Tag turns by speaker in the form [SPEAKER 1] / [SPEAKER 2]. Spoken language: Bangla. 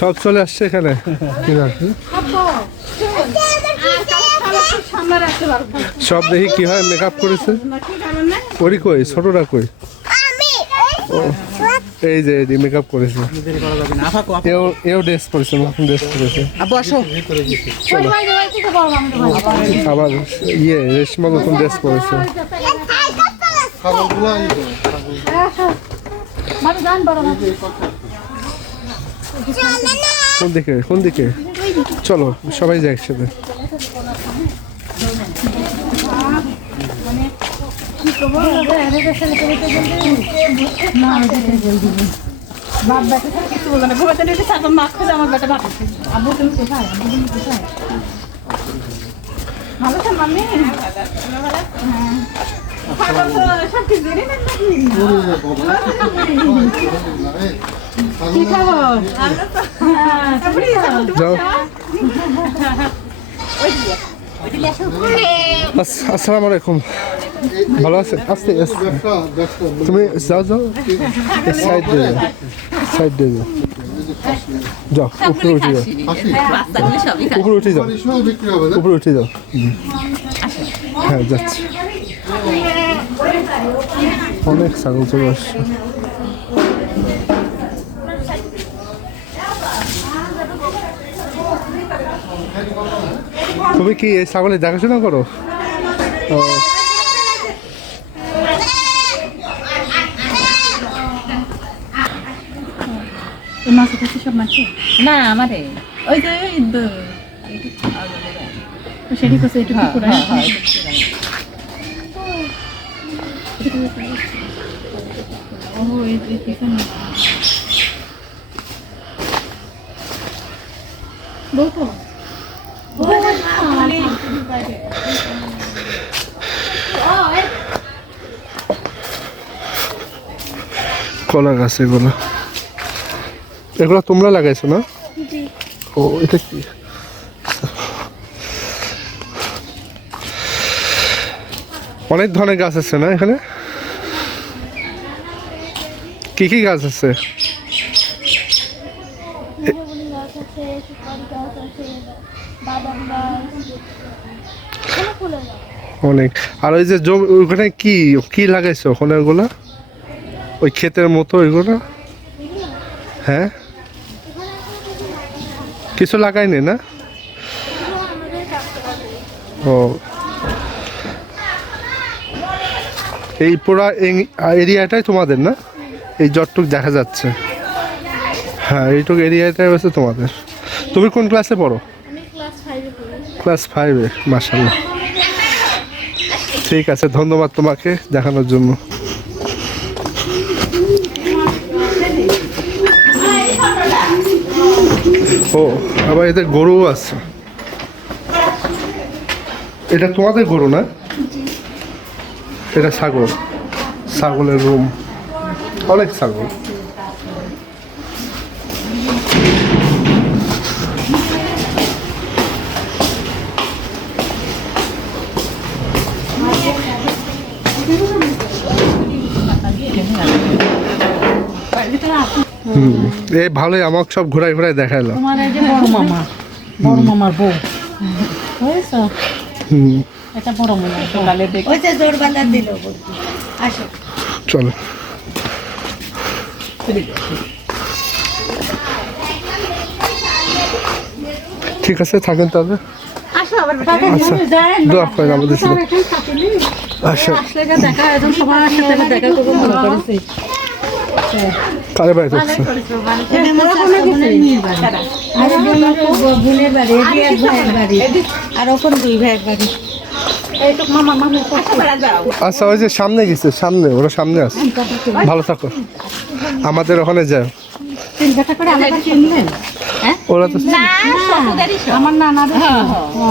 [SPEAKER 1] সব চলে আসছে এখানে সব দেখি কি হয় মেকআপ করেছে ওরি কই ছোটরা কই ও, এই যে এই মেকআপ করেছে। এও এও ড্রেস করেছে নতুন ড্রেস করেছে।
[SPEAKER 2] ভাই
[SPEAKER 1] আবার ইয়ে রেশমা নতুন ড্রেস
[SPEAKER 2] মানে মাছ
[SPEAKER 1] কোন দিকে? কোন দিকে? চলো সবাই যাই একসাথে।
[SPEAKER 2] বাপ বেটা কিছু বলবে না ভোগাতে নিতে থাকো মা খোঁজে আমার বেটা
[SPEAKER 1] আসসালামু আলাইকুম। ভালো আছে? আস্তে আস্তে। তুমি যাও যাও। সাইড দিয়ে যাও সাইড দিয়ে যাও। যাও, উপরে উঠে যাও। উপরে উঠে যাও। উপরে উঠে যাও। হ্যাঁ যাচ্ছি। অনেক ছাগল চলে আসছে। তুমি কি এই ছাগলের দেখাশোনা করো? ও।
[SPEAKER 2] এই মাছ উঠেছে সব মাছ
[SPEAKER 3] না আমারে। ওই যে ওই দ-
[SPEAKER 2] সেটি করছে একটু
[SPEAKER 3] হ্যাঁ,
[SPEAKER 2] পুকুর
[SPEAKER 3] হ্যাঁ,
[SPEAKER 2] ও এই এই পিছনে। বলতো
[SPEAKER 1] কলা গাছ এগুলো। এগুলো তোমরা লাগাইছো না? ও এটা কি? অনেক ধরনের গাছ আছে না এখানে? কি কি গাছ আছে? অনেক। আর ওই যে জমি ওখানে কি কি লাগাইছো ওখানে ওগুলা? ওই ক্ষেতের মতো ওইগুলো? হ্যাঁ? কিছু লাগাইনি না? ও। এই পুরা এরিয়াটাই তোমাদের না? এই জটটুক দেখা যাচ্ছে। হ্যাঁ এইটুক এরিয়াটাই হচ্ছে তোমাদের। তুমি কোন ক্লাসে পড়ো?
[SPEAKER 4] ক্লাস ফাইভে
[SPEAKER 1] মাসাল্লাহ ঠিক আছে, ধন্যবাদ তোমাকে দেখানোর জন্য। ও, আবার এদের গরুও আছে। এটা তোমাদের গরু না? এটা ছাগল। ছাগলের রুম। অনেক ছাগল। এ ভালোই আমাকে সব ঘোরায় ঘোরায় দেখাইলো।
[SPEAKER 2] তোমার এই যে বড় মামা বড় মামার বউ। বুঝেছ?
[SPEAKER 1] হুম।
[SPEAKER 2] এটা বড় মামা সকালে দেখে।
[SPEAKER 3] ওই যে জোর বাজার দিল আসো।
[SPEAKER 1] চলো। ঠিক আছে থাকেন তাহলে? আচ্ছা। দোয়া করেন আমাদের সাথে। আচ্ছা
[SPEAKER 2] দেখা সবার সাথে দেখা করব মনে করেছি।
[SPEAKER 1] কারে বাড়িতে আচ্ছা ওই যে সামনে গেছে সামনে ওরা সামনে আছে। ভালো থাকো। আমাদের ওখানে যায়
[SPEAKER 2] কিনলেন
[SPEAKER 1] ওরা তো
[SPEAKER 2] আমার ও।